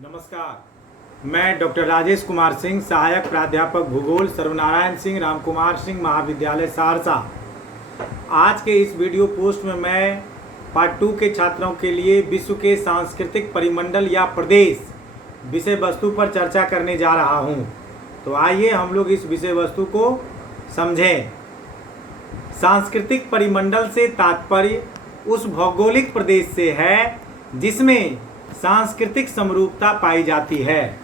नमस्कार, मैं डॉक्टर राजेश कुमार सिंह, सहायक प्राध्यापक भूगोल, सर्वनारायण सिंह रामकुमार सिंह महाविद्यालय सहरसा। आज के इस वीडियो पोस्ट में मैं पार्ट 2 के छात्रों के लिए विश्व के सांस्कृतिक परिमंडल या प्रदेश विषय वस्तु पर चर्चा करने जा रहा हूं। तो आइए हम लोग इस विषय वस्तु को समझें। सांस्कृतिक परिमंडल से तात्पर्य उस भौगोलिक प्रदेश से है जिसमें सांस्कृतिक समरूपता पाई जाती है।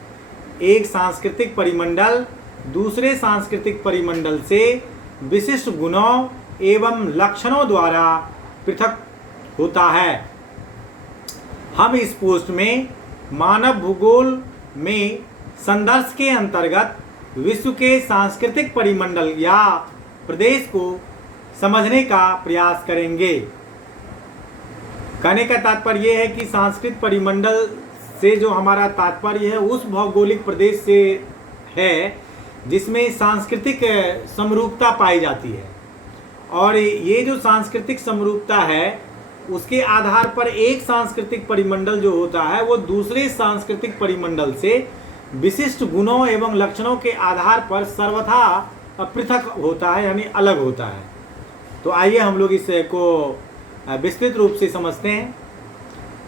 एक सांस्कृतिक परिमंडल दूसरे सांस्कृतिक परिमंडल से विशिष्ट गुणों एवं लक्षणों द्वारा पृथक होता है। हम इस पोस्ट में मानव भूगोल में संदर्भ के अंतर्गत विश्व के सांस्कृतिक परिमंडल या प्रदेश को समझने का प्रयास करेंगे। कहने का तात्पर्य यह है कि सांस्कृतिक परिमंडल से जो हमारा तात्पर्य है उस भौगोलिक प्रदेश से है जिसमें सांस्कृतिक समरूपता पाई जाती है। और ये जो सांस्कृतिक समरूपता है उसके आधार पर एक सांस्कृतिक परिमंडल जो होता है वो दूसरे सांस्कृतिक परिमंडल से विशिष्ट गुणों एवं लक्षणों के आधार पर सर्वथा पृथक होता है, यानी अलग होता है। तो आइए हम लोग इसको विस्तृत रूप से समझते हैं।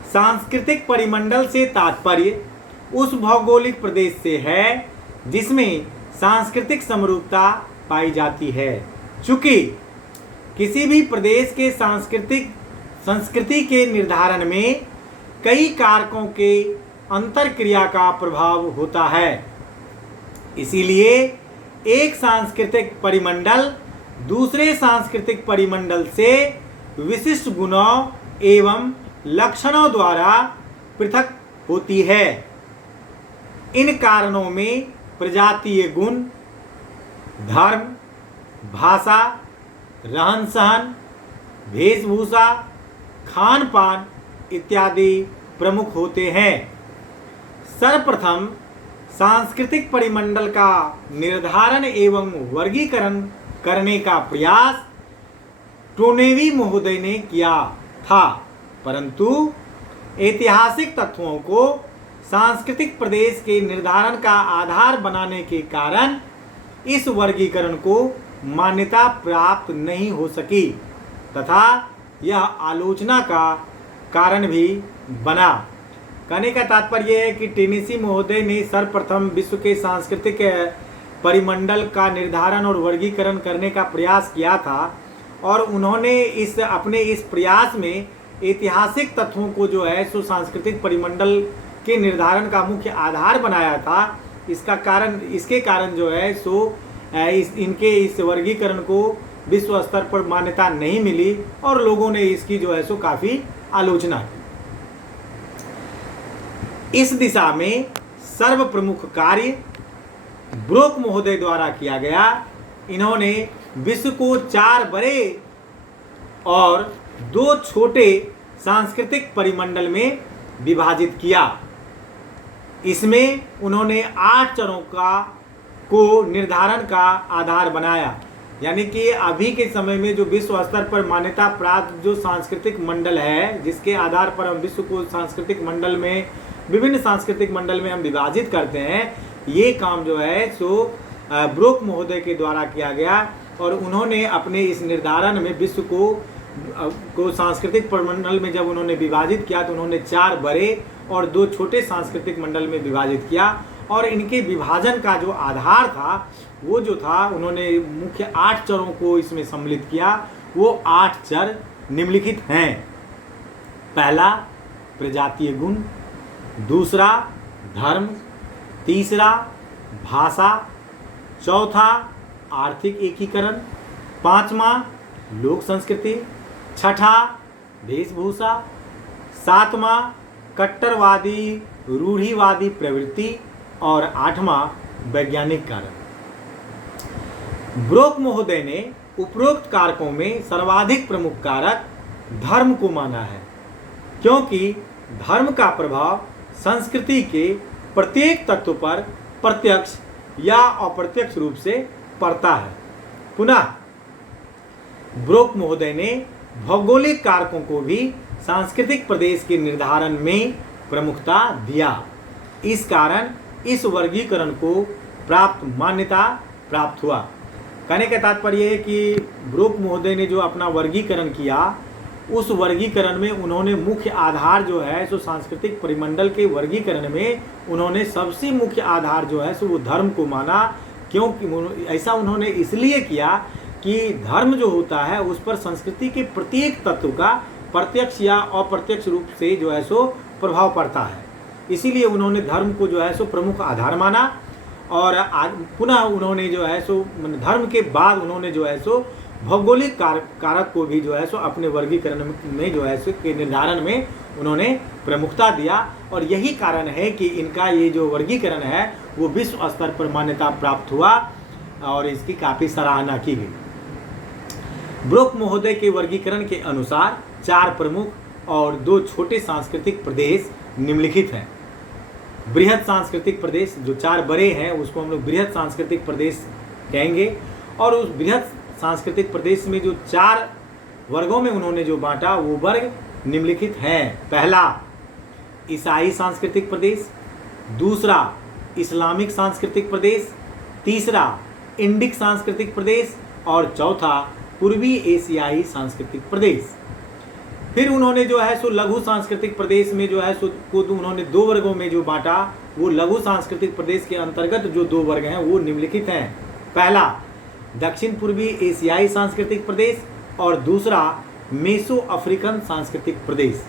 सांस्कृतिक परिमंडल से तात्पर्य उस भौगोलिक प्रदेश से है जिसमें सांस्कृतिक समरूपता पाई जाती है। चूंकि किसी भी प्रदेश के संस्कृति के निर्धारण में कई कारकों के अंतरक्रिया का प्रभाव होता है, इसीलिए एक सांस्कृतिक परिमंडल दूसरे सांस्कृतिक परिमंडल से विशिष्ट गुणों एवं लक्षणों द्वारा पृथक होती है। इन कारणों में प्रजातीय गुण, धर्म, भाषा, रहन सहन, वेशभूषा, खान पान इत्यादि प्रमुख होते हैं। सर्वप्रथम सांस्कृतिक परिमंडल का निर्धारण एवं वर्गीकरण करने का प्रयास टोनेवी महोदय ने किया था, परंतु ऐतिहासिक तत्वों को सांस्कृतिक प्रदेश के निर्धारण का आधार बनाने के कारण इस वर्गीकरण को मान्यता प्राप्त नहीं हो सकी तथा यह आलोचना का कारण भी बना। कहने का तात्पर्य है कि टेनेसी महोदय ने सर्वप्रथम विश्व के सांस्कृतिक परिमंडल का निर्धारण और वर्गीकरण करने का प्रयास किया था और उन्होंने अपने इस प्रयास में ऐतिहासिक तत्वों को जो है सो सांस्कृतिक परिमंडल के निर्धारण का मुख्य आधार बनाया था। इसके कारण जो है सो इनके इस वर्गीकरण को विश्व स्तर पर मान्यता नहीं मिली और लोगों ने इसकी जो है सो काफ़ी आलोचना की। इस दिशा में सर्व प्रमुख कार्य ब्रोक महोदय द्वारा किया गया। इन्होंने विश्व को 4 बड़े और 2 छोटे सांस्कृतिक परिमंडल में विभाजित किया। इसमें उन्होंने 8 चरों को निर्धारण का आधार बनाया, यानी कि अभी के समय में जो विश्व स्तर पर मान्यता प्राप्त जो सांस्कृतिक मंडल है जिसके आधार पर हम विश्व को सांस्कृतिक मंडल में विभिन्न सांस्कृतिक मंडल में हम विभाजित करते हैं, ये काम जो है सो ब्रोक महोदय के द्वारा किया गया। और उन्होंने अपने इस निर्धारण में विश्व को सांस्कृतिक परिमंडल में जब उन्होंने विभाजित किया तो उन्होंने 4 बड़े और 2 छोटे सांस्कृतिक मंडल में विभाजित किया। और इनके विभाजन का जो आधार था वो जो था उन्होंने मुख्य 8 चरों को इसमें सम्मिलित किया। वो 8 चर निम्नलिखित हैं। पहला प्रजातीय गुण, दूसरा धर्म, तीसरा भाषा, चौथा आर्थिक एकीकरण, 5वां लोक संस्कृति, 6ठा वेशभूषा, 7वां कट्टरवादी रूढ़िवादी प्रवृत्ति और 8वां वैज्ञानिक कारण। ब्रोक महोदय ने उपरोक्त कारकों में सर्वाधिक प्रमुख कारक धर्म को माना है, क्योंकि धर्म का प्रभाव संस्कृति के प्रत्येक तत्व पर प्रत्यक्ष या अप्रत्यक्ष रूप से पड़ता है। पुनः ब्रोक महोदय ने भौगोलिक कारकों को भी सांस्कृतिक प्रदेश के निर्धारण में प्रमुखता दिया। इस कारण इस वर्गीकरण को मान्यता प्राप्त हुआ। कहने का तात्पर्य है कि ब्रूक महोदय ने जो अपना वर्गीकरण किया, उस वर्गीकरण में उन्होंने मुख्य आधार जो है सो सांस्कृतिक परिमंडल के वर्गीकरण में उन्होंने सबसे मुख्य आधार जो है सो वो धर्म को माना। क्योंकि ऐसा उन्होंने इसलिए किया कि धर्म जो होता है उस पर संस्कृति के प्रत्येक तत्व का प्रत्यक्ष या अप्रत्यक्ष रूप से जो है सो प्रभाव पड़ता है। इसीलिए उन्होंने धर्म को जो है सो प्रमुख आधार माना। और पुनः उन्होंने जो है सो धर्म के बाद उन्होंने जो है सो भौगोलिक कारक को भी जो है सो अपने वर्गीकरण में जो है सो के निर्धारण में उन्होंने प्रमुखता दिया। और यही कारण है कि इनका ये जो वर्गीकरण है वो विश्व स्तर पर मान्यता प्राप्त हुआ और इसकी काफ़ी सराहना की गई। ब्रूक महोदय के वर्गीकरण के अनुसार 4 प्रमुख और 2 छोटे सांस्कृतिक प्रदेश निम्नलिखित हैं। बृहद सांस्कृतिक प्रदेश, जो 4 बड़े हैं उसको हम लोग बृहद सांस्कृतिक प्रदेश कहेंगे। और उस बृहद सांस्कृतिक प्रदेश में जो 4 वर्गों में उन्होंने जो बांटा वो वर्ग निम्नलिखित हैं। पहला ईसाई सांस्कृतिक प्रदेश, दूसरा इस्लामिक सांस्कृतिक प्रदेश, तीसरा इंडिक सांस्कृतिक प्रदेश और चौथा पूर्वी एशियाई सांस्कृतिक प्रदेश। फिर उन्होंने जो है सो लघु सांस्कृतिक प्रदेश में जो है सो को उन्होंने 2 वर्गों में जो बांटा, वो लघु सांस्कृतिक प्रदेश के अंतर्गत जो 2 वर्ग हैं वो निम्नलिखित हैं। पहला दक्षिण पूर्वी एशियाई सांस्कृतिक प्रदेश और दूसरा मेसो अफ्रीकन सांस्कृतिक प्रदेश।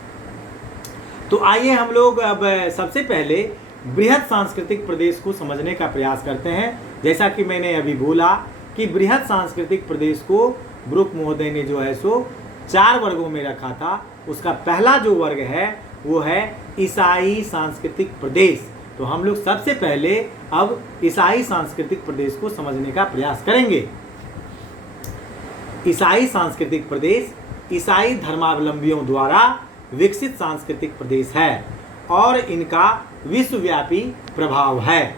तो आइए हम लोग अब सबसे पहले बृहद सांस्कृतिक प्रदेश को समझने का प्रयास करते हैं। जैसा कि मैंने अभी बोला कि बृहद सांस्कृतिक प्रदेश को ब्रूक महोदय ने जो है सो 4 वर्गों में रखा था। उसका पहला जो वर्ग है वो है ईसाई सांस्कृतिक प्रदेश। तो हम लोग सबसे पहले अब ईसाई सांस्कृतिक प्रदेश को समझने का प्रयास करेंगे। ईसाई सांस्कृतिक प्रदेश ईसाई धर्मावलंबियों द्वारा विकसित सांस्कृतिक प्रदेश है और इनका विश्वव्यापी प्रभाव है।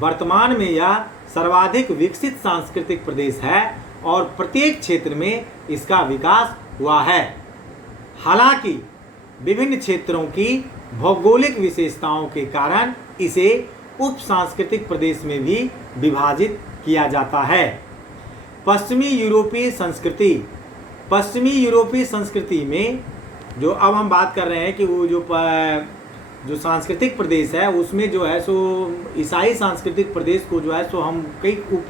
वर्तमान में यह सर्वाधिक विकसित सांस्कृतिक प्रदेश है और प्रत्येक क्षेत्र में इसका विकास हुआ है। हालांकि विभिन्न क्षेत्रों की भौगोलिक विशेषताओं के कारण इसे उप सांस्कृतिक प्रदेश में भी विभाजित किया जाता है। पश्चिमी यूरोपीय संस्कृति में जो अब हम बात कर रहे हैं कि वो जो सांस्कृतिक प्रदेश है उसमें जो है सो ईसाई सांस्कृतिक प्रदेश को जो है सो हम कई उप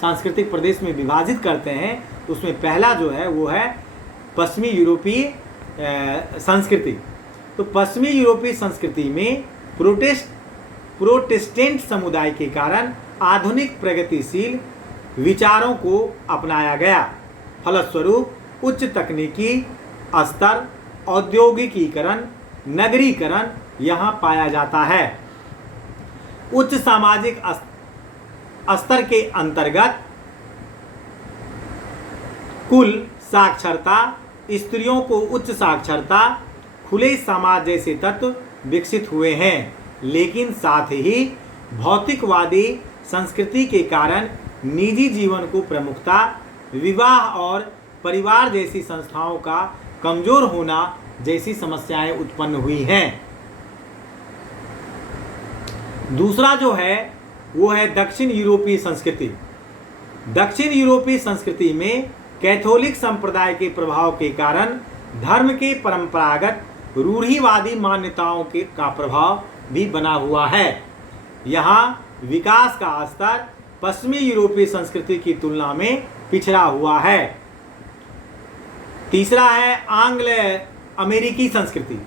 सांस्कृतिक प्रदेश में विभाजित करते हैं। तो उसमें पहला जो है वो है पश्चिमी यूरोपीय संस्कृति। तो पश्चिमी यूरोपीय संस्कृति में प्रोटेस्टेंट समुदाय के कारण आधुनिक प्रगतिशील विचारों को अपनाया गया। फलस्वरूप उच्च तकनीकी स्तर, औद्योगिकीकरण, नगरीकरण यहाँ पाया जाता है। उच्च सामाजिक स्तर के अंतर्गत कुल साक्षरता, स्त्रियों को उच्च साक्षरता, खुले समाज जैसे तत्व विकसित हुए हैं। लेकिन साथ ही भौतिकवादी संस्कृति के कारण निजी जीवन को प्रमुखता, विवाह और परिवार जैसी संस्थाओं का कमजोर होना जैसी समस्याएं उत्पन्न हुई हैं। दूसरा जो है वो है दक्षिण यूरोपीय संस्कृति। दक्षिण यूरोपीय संस्कृति में कैथोलिक संप्रदाय के प्रभाव के कारण धर्म के परंपरागत रूढ़िवादी मान्यताओं का प्रभाव भी बना हुआ है। यहाँ विकास का स्तर पश्चिमी यूरोपीय संस्कृति की तुलना में पिछड़ा हुआ है। तीसरा है आंग्ल अमेरिकी संस्कृति।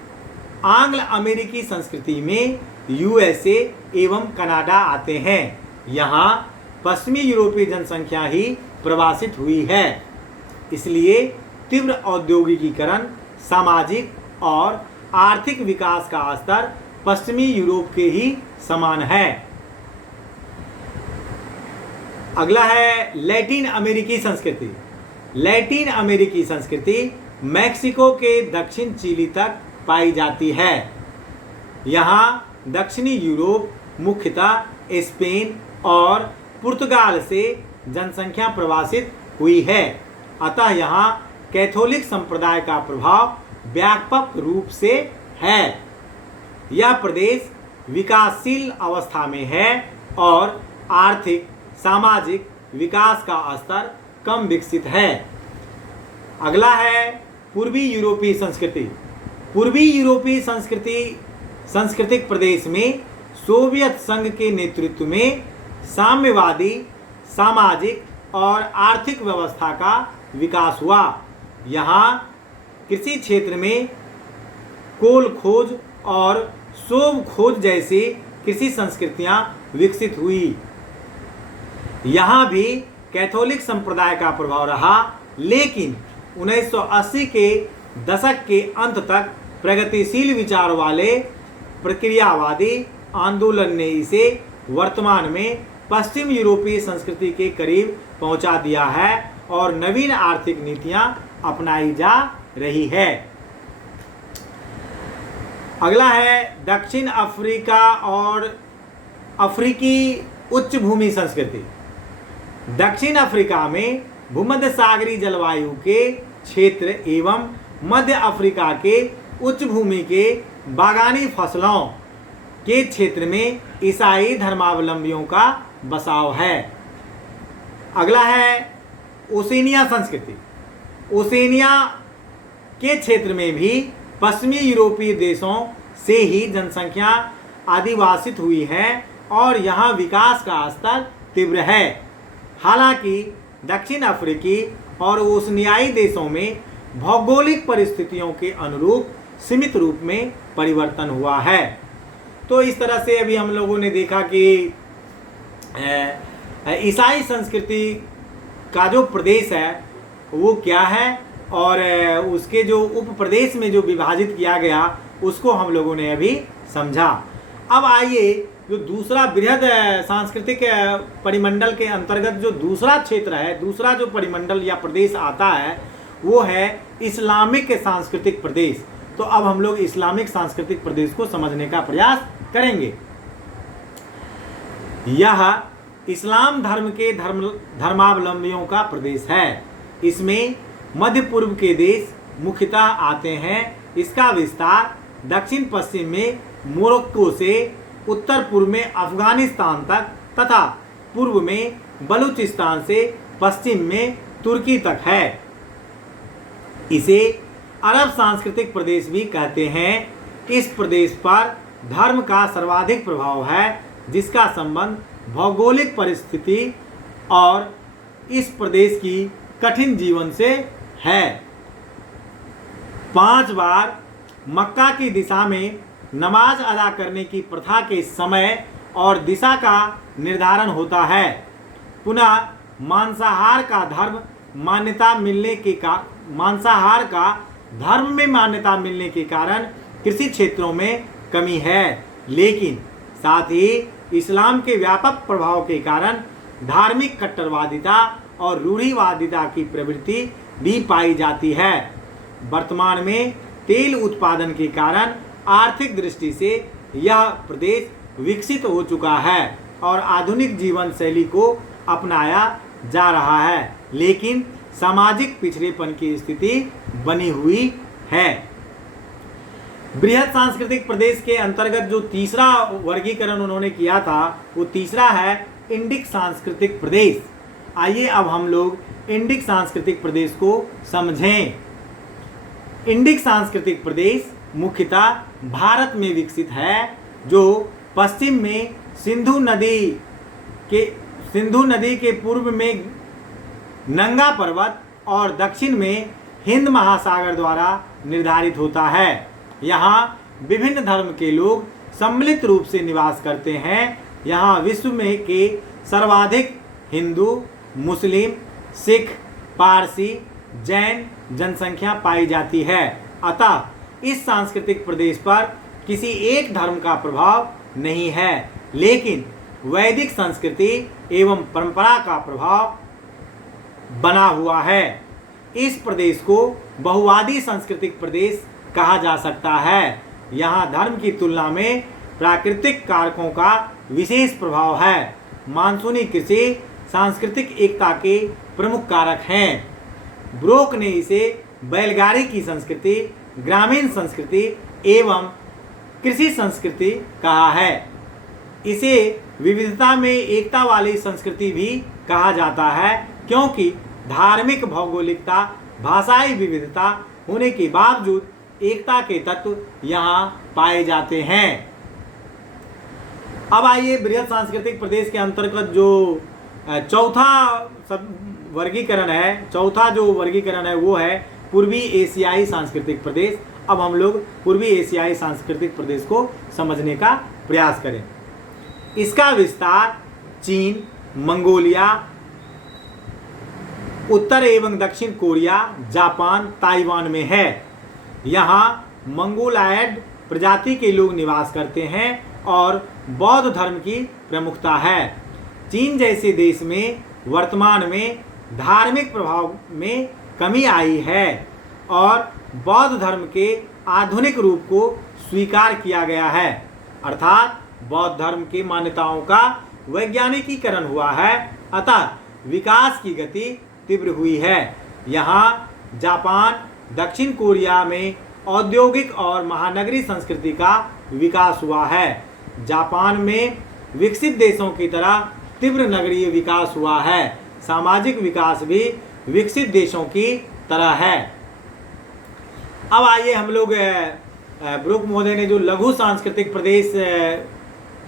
आंग्ल अमेरिकी संस्कृति में यूएसए एवं कनाडा आते हैं। यहाँ पश्चिमी यूरोपीय जनसंख्या ही प्रवासित हुई है, इसलिए तीव्र औद्योगिकीकरण, सामाजिक और आर्थिक विकास का स्तर पश्चिमी यूरोप के ही समान है। अगला है लैटिन अमेरिकी संस्कृति। लैटिन अमेरिकी संस्कृति मैक्सिको के दक्षिण चिली तक पाई जाती है। यहाँ दक्षिणी यूरोप, मुख्यतः स्पेन और पुर्तगाल से जनसंख्या प्रवासित हुई है। अतः यहाँ कैथोलिक संप्रदाय का प्रभाव व्यापक रूप से है। यह प्रदेश विकासशील अवस्था में है और आर्थिक सामाजिक विकास का स्तर कम विकसित है। अगला है पूर्वी यूरोपीय संस्कृति। पूर्वी यूरोपीय सांस्कृतिक प्रदेश में सोवियत संघ के नेतृत्व में साम्यवादी सामाजिक और आर्थिक व्यवस्था का विकास हुआ। यहाँ कृषि क्षेत्र में कोल खोज और सोव खोज जैसी कृषि संस्कृतियाँ विकसित हुई। यहाँ भी कैथोलिक संप्रदाय का प्रभाव रहा, लेकिन 1980 के दशक के अंत तक प्रगतिशील विचार वाले प्रक्रियावादी आंदोलन ने इसे वर्तमान में पश्चिम यूरोपीय संस्कृति के करीब पहुंचा दिया है और नवीन आर्थिक नीतियां अपनाई जा रही है। अगला है दक्षिण अफ्रीका और अफ्रीकी उच्च भूमि संस्कृति। दक्षिण अफ्रीका में भूमध्य सागरीय जलवायु के क्षेत्र एवं मध्य अफ्रीका के उच्च भूमि के बागानी फसलों के क्षेत्र में ईसाई धर्मावलंबियों का बसाव है। अगला है ओसेनिया संस्कृति। ओसेनिया के क्षेत्र में भी पश्चिमी यूरोपीय देशों से ही जनसंख्या आदिवासित हुई है और यहाँ विकास का स्तर तीव्र है। हालांकि दक्षिण अफ्रीकी और ओसनियाई देशों में भौगोलिक परिस्थितियों के अनुरूप सीमित रूप में परिवर्तन हुआ है। तो इस तरह से अभी हम लोगों ने देखा कि ईसाई संस्कृति का जो प्रदेश है वो क्या है और उसके जो उप प्रदेश में जो विभाजित किया गया उसको हम लोगों ने अभी समझा। अब आइए जो दूसरा बृहद सांस्कृतिक परिमंडल के अंतर्गत जो दूसरा क्षेत्र है, दूसरा जो परिमंडल या प्रदेश आता है वो है इस्लामिक सांस्कृतिक प्रदेश। तो अब हम लोग इस्लामिक सांस्कृतिक प्रदेश को समझने का प्रयास करेंगे। यह इस्लाम धर्म के धर्मावलंबियों का प्रदेश है। इसमें मध्य पूर्व के देश मुख्यतः आते हैं। इसका विस्तार दक्षिण पश्चिम में मोरक्को से उत्तर पूर्व में अफगानिस्तान तक तथा पूर्व में बलूचिस्तान से पश्चिम में तुर्की तक है। इसे अरब सांस्कृतिक प्रदेश भी कहते हैं। इस प्रदेश पर धर्म का सर्वाधिक प्रभाव है, जिसका संबंध भौगोलिक परिस्थिति और इस प्रदेश की कठिन जीवन से है। 5 बार मक्का की दिशा में नमाज अदा करने की प्रथा के समय और दिशा का निर्धारण होता है। पुनः मांसाहार का धर्म में मान्यता मिलने के कारण कृषि क्षेत्रों में कमी है, लेकिन साथ ही इस्लाम के व्यापक प्रभाव के कारण धार्मिक कट्टरवादिता और रूढ़िवादिता की प्रवृत्ति भी पाई जाती है। वर्तमान में तेल उत्पादन के कारण आर्थिक दृष्टि से यह प्रदेश विकसित हो चुका है और आधुनिक जीवन शैली को अपनाया जा रहा है, लेकिन सामाजिक पिछड़ेपन की स्थिति बनी हुई है। बृहद सांस्कृतिक प्रदेश के अंतर्गत जो तीसरा वर्गीकरण उन्होंने किया था वो तीसरा है इंडिक सांस्कृतिक प्रदेश। आइए अब हम लोग इंडिक सांस्कृतिक प्रदेश को समझें। इंडिक सांस्कृतिक प्रदेश मुख्यतः भारत में विकसित है, जो पश्चिम में सिंधु नदी के पूर्व में नंगा पर्वत और दक्षिण में हिंद महासागर द्वारा निर्धारित होता है। यहाँ विभिन्न धर्म के लोग सम्मिलित रूप से निवास करते हैं। यहाँ विश्व में के सर्वाधिक हिंदू, मुस्लिम, सिख, पारसी, जैन जनसंख्या पाई जाती है। अतः इस सांस्कृतिक प्रदेश पर किसी एक धर्म का प्रभाव नहीं है, लेकिन वैदिक संस्कृति एवं परंपरा का प्रभाव बना हुआ है। इस प्रदेश को बहुवादी सांस्कृतिक प्रदेश कहा जा सकता है। यहाँ धर्म की तुलना में प्राकृतिक कारकों का विशेष प्रभाव है। मानसूनी कृषि सांस्कृतिक एकता के प्रमुख कारक हैं। ब्रोक ने इसे बैलगाड़ी की संस्कृति, ग्रामीण संस्कृति एवं कृषि संस्कृति कहा है। इसे विविधता में एकता वाली संस्कृति भी कहा जाता है, क्योंकि धार्मिक, भौगोलिकता, भाषाई विविधता होने के बावजूद एकता के तत्व यहाँ पाए जाते हैं। अब आइए बृहद सांस्कृतिक प्रदेश के अंतर्गत जो चौथा वर्गीकरण है वो है पूर्वी एशियाई सांस्कृतिक प्रदेश। अब हम लोग पूर्वी एशियाई सांस्कृतिक प्रदेश को समझने का प्रयास करें। इसका विस्तार चीन, मंगोलिया, उत्तर एवं दक्षिण कोरिया, जापान, ताइवान में है। यहाँ मंगोलायड प्रजाति के लोग निवास करते हैं और बौद्ध धर्म की प्रमुखता है। चीन जैसे देश में वर्तमान में धार्मिक प्रभाव में कमी आई है और बौद्ध धर्म के आधुनिक रूप को स्वीकार किया गया है, अर्थात बौद्ध धर्म की मान्यताओं का वैज्ञानिकीकरण हुआ है, अतः विकास की गति तीव्र हुई है। यहाँ जापान, दक्षिण कोरिया में औद्योगिक और महानगरीय संस्कृति का विकास हुआ है। जापान में विकसित देशों की तरह तीव्र नगरीय विकास हुआ है। सामाजिक विकास भी विकसित देशों की तरह है। अब आइए हम लोग ब्रुक महोदय ने जो लघु सांस्कृतिक प्रदेश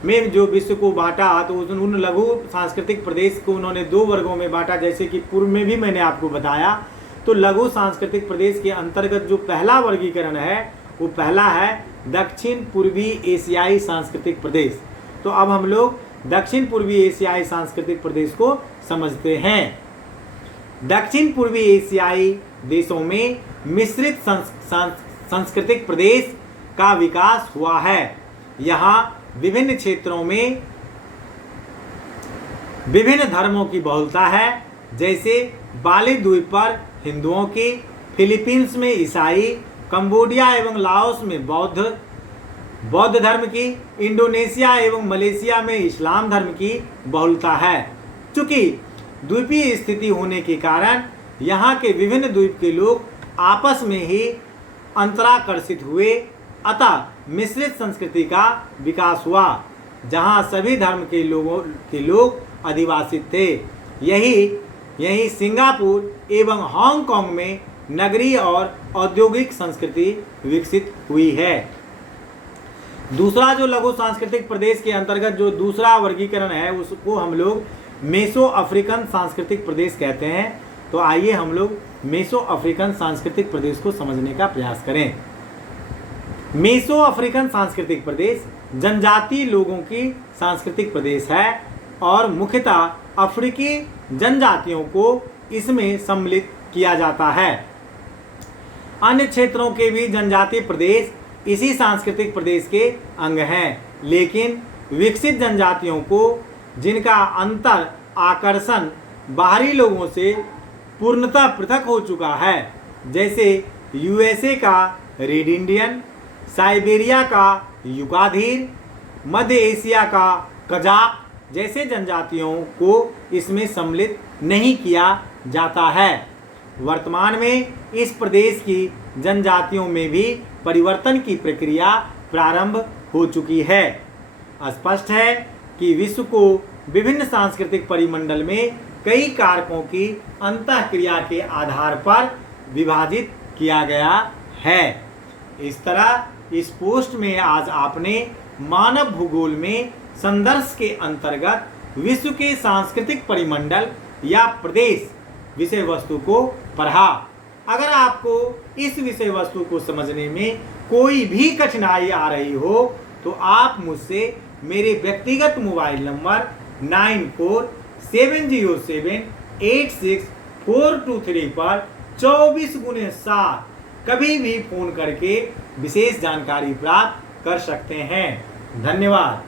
में जो विश्व को बांटा, तो उन लघु सांस्कृतिक प्रदेश को उन्होंने दो वर्गों में बांटा, जैसे कि पूर्व में भी मैंने आपको बताया। तो लघु सांस्कृतिक प्रदेश के अंतर्गत जो पहला वर्गीकरण है वो पहला है दक्षिण पूर्वी एशियाई सांस्कृतिक प्रदेश। तो अब हम लोग दक्षिण पूर्वी एशियाई सांस्कृतिक प्रदेश को समझते हैं। दक्षिण पूर्वी एशियाई देशों में मिश्रित सांस्कृतिक प्रदेश का विकास हुआ है। यहाँ विभिन्न क्षेत्रों में विभिन्न धर्मों की बहुलता है, जैसे बाली द्वीप पर हिंदुओं की, फिलीपींस में ईसाई, कंबोडिया एवं लाओस में बौद्ध धर्म की, इंडोनेशिया एवं मलेशिया में इस्लाम धर्म की बहुलता है। चूँकि द्वीपीय स्थिति होने के कारण यहाँ के विभिन्न द्वीप के लोग आपस में ही अंतराकर्षित हुए, अतः मिश्रित संस्कृति का विकास हुआ, जहाँ सभी धर्म के लोग अधिवासित थे। यही सिंगापुर एवं हांगकांग में नगरीय और औद्योगिक संस्कृति विकसित हुई है। दूसरा जो लघु सांस्कृतिक प्रदेश के अंतर्गत जो दूसरा वर्गीकरण है उसको हम लोग मेसो अफ्रीकन सांस्कृतिक प्रदेश कहते हैं। तो आइए हम लोग मेसो अफ्रीकन सांस्कृतिक प्रदेश को समझने का प्रयास करें। मेसो अफ्रीकन सांस्कृतिक प्रदेश जनजातीय लोगों की सांस्कृतिक प्रदेश है और मुख्यतः अफ्रीकी जनजातियों को इसमें सम्मिलित किया जाता है। अन्य क्षेत्रों के भी जनजातीय प्रदेश इसी सांस्कृतिक प्रदेश के अंग हैं, लेकिन विकसित जनजातियों को जिनका अंतर आकर्षण बाहरी लोगों से पूर्णतः पृथक हो चुका है, जैसे यूएसए का रेड इंडियन, साइबेरिया का युगाधीर, मध्य एशिया का कजाक जैसे जनजातियों को इसमें सम्मिलित नहीं किया जाता है। वर्तमान में इस प्रदेश की जनजातियों में भी परिवर्तन की प्रक्रिया प्रारंभ हो चुकी है। स्पष्ट है कि विश्व को विभिन्न सांस्कृतिक परिमंडल में कई कारकों की अंतःक्रिया के आधार पर विभाजित किया गया है। इस तरह इस पोस्ट में आज आपने मानव भूगोल में संदर्भ के अंतर्गत विश्व के सांस्कृतिक परिमंडल या प्रदेश विषय वस्तु को पढ़ा। अगर आपको इस विषय वस्तु को समझने में कोई भी कठिनाई आ रही हो तो आप मुझसे मेरे व्यक्तिगत मोबाइल नंबर 9470786423 पर 24x7 कभी भी फोन करके विशेष जानकारी प्राप्त कर सकते हैं। धन्यवाद।